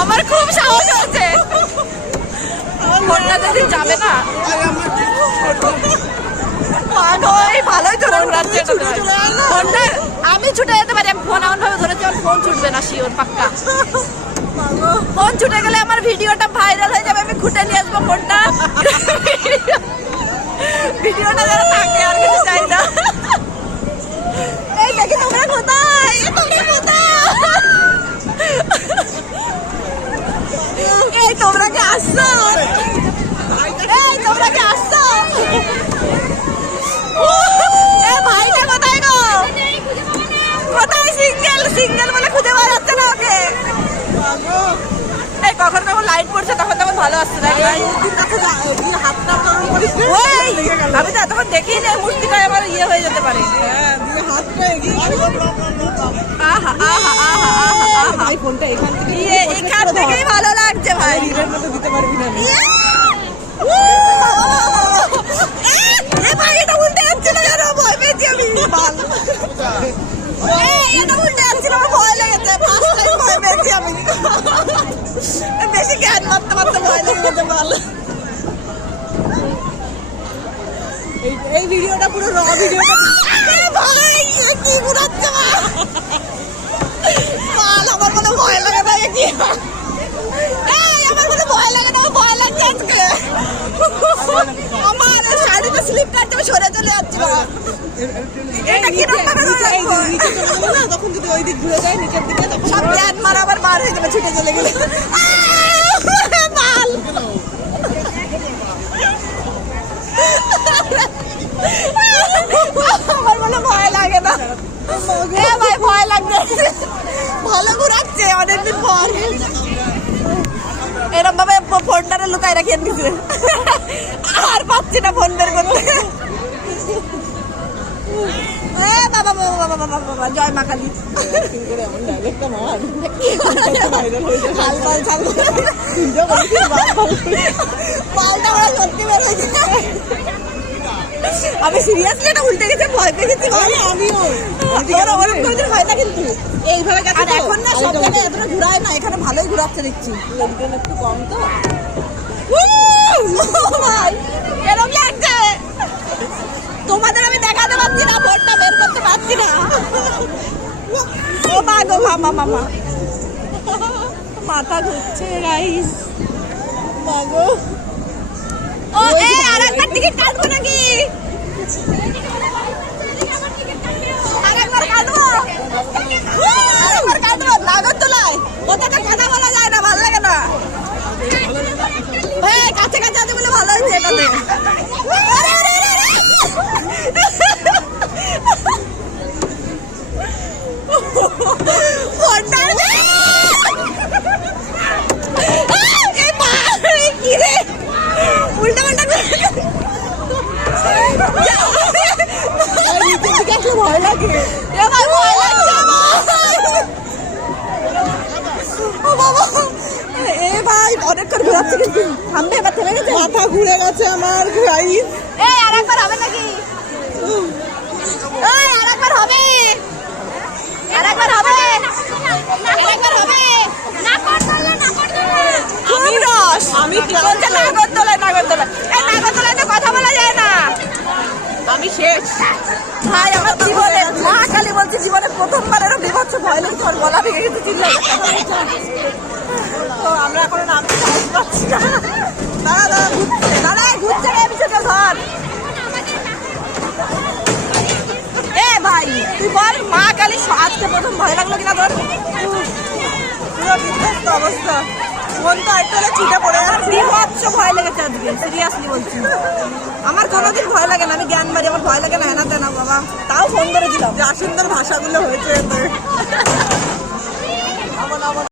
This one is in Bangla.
আমার খুব সাহস হচ্ছে ফোনটা যদি যাবে না? ভালোই তো। ফোনটা আমি ছুটে যেতে পারি আমি ফোন এমন ভাবে ধরেছি আমার ফোন ছুটবে না শিওর পাক্কা। ফোন ছুটে গেলে আমার ভিডিওটা ভাইরাল হয়ে যাবে, আমি খুঁটে নিয়ে আসব ফোনটা। ভিডিওটা যেন থাকে আর কিছু চাই না এই দেখি তোমরা কোথায় এই তোমরা কোথায় এই তোমরা কি আসছো এই তোমরা কি আসছো এ ভাইটা কোথায় গো কোথায় সিঙ্গেল সিঙ্গেল বলে খুঁজে পাওয়া যাচ্ছে না ওকে এই কখন তখন লাইট পড়ছে তখন তখন ভালো আসছে না। আমি তো এতক্ষণ দেখি যে মূর্তিটা আমার ইয়ে হয়ে যেতে পারে। হ্যাঁ, ভাই ফোনটা এখান থেকে ইয়ে এখান থেকেই ভালো লাগছে ভাই। দিতে পারবি না ইয়ে! এ ভাই এটা উল্টে যাচ্ছিল কেন ভয় পেয়েছি আমি বাল এই, এটা উল্টে যাচ্ছিল আমার ভয় লেগেছে ফার্স্ট টাইম ভয় পেয়েছি আমি বেশি জ্ঞান মারতে এই ভিডিওটা পুরো র ভিডিওটা। ভাই কি ঘুরাচ্ছে বাল আমার মনে ভয় লাগে না কি? আমার মনে ভয় লাগে না ভয় লাগছে আজকে। আমার শাড়িতে স্লিপ কাটতে সরে চলে যাচ্ছি এটা তখন যদি ওই দিক ঘুরে যায় নিচের দিকে তখন সব জ্ঞান মারা আবার বার হয়ে যাবে ছুটে চলে গেলে মাল আমার মনে ভয় লাগে না এ ভাই ভয় লাগছে ভালো ঘুরাচ্ছে অনেকদিন পর। এরকম ভাবে ফোনটারে লুকায় রাখিয়ে দিছে আর পাচ্ছি না ফোন বের করতে। বাবা বাবা বাবা বাবা বাবা জয় মা কালী। সিরিয়াসলি এটা উল্টে গেছে ভয় পেয়ে গেছি আরে আমিও। ওরকম কোনোদিন হয় না কিন্তু। এইভাবে গেছে আর এখন না সব জায়গায় এতটা ঘুরায় না এখানে ভালোই ঘুরাচ্ছে দেখছি। লোকজন একটু কম তো। এরকম লাগছে। তোমাদের আমি দেখাতে পারছি না ভোটটা বের করতে পারছি না। ও মা গো মামা মামা মাথা ঘুরছে গাইস মাগো ও আরেকবার টিকিট কাটবো নাকি আরেকবার কাটবো আরেকবার কাটবো নাগরদোলায় ওটাতে কথা বলা যায় না ভালো লাগে না এই কাছে কাছে আছে বলে ভালো হয়েছে এটাতে আরে, আরে, আরে, আরে। ফোনটার এই মা, এই কি রে? উল্টা পাল্টা করে- আর নিচের দিকে আসলে ভয় লাগে এ ভাই, ভয় লাগছে আমার। ও বাবা, এ ভাই অনেকক্ষণ কিন্তু থামবে এবার থেমে গেছে? মাথা ঘুরে গেছে আমার গাইস এই আরেকবার হবে নাকি? এই আরেকবার হবে। আরেকবার হবে। আরেকবার হবে। খুব রস। আমি বলছে নাগরদোলায় নাগরদোলায়। এই নাগরদোলায় তো কথা বলা যায় না। আমি শেষ। ভাই আমার জীবনে মা কালী বলছে জীবনে প্রথমবার এরকম বিভৎস ভয় লেগেছে আমার গলা ভেঙে গেছে চিল্লা তো আমরা এখন নামতে পারছি না। দাঁড়া দাঁড়া ঘুরছে দাঁড়া ঘুরছে রে পিছনে ধর। এ ভাই তুই বল মা কালী আজকে প্রথম ভয় লাগল কিনা তোর? পুরো বিধ্বস্ত অবস্থা। মন তো একটু হলে ছুটে পড়ে যাচ্ছে। বিভৎস ভয় লেগেছে আজকে সিরিয়াসলি বলছি। আমার কোনোদিন ভয় লাগে না আমি জ্ঞান মারি আমার ভয় লাগে না হেনা তেনা বাবা। তাও ফোন করে দিলাম। যা সুন্দর ভাষাগুলো হয়েছে এতে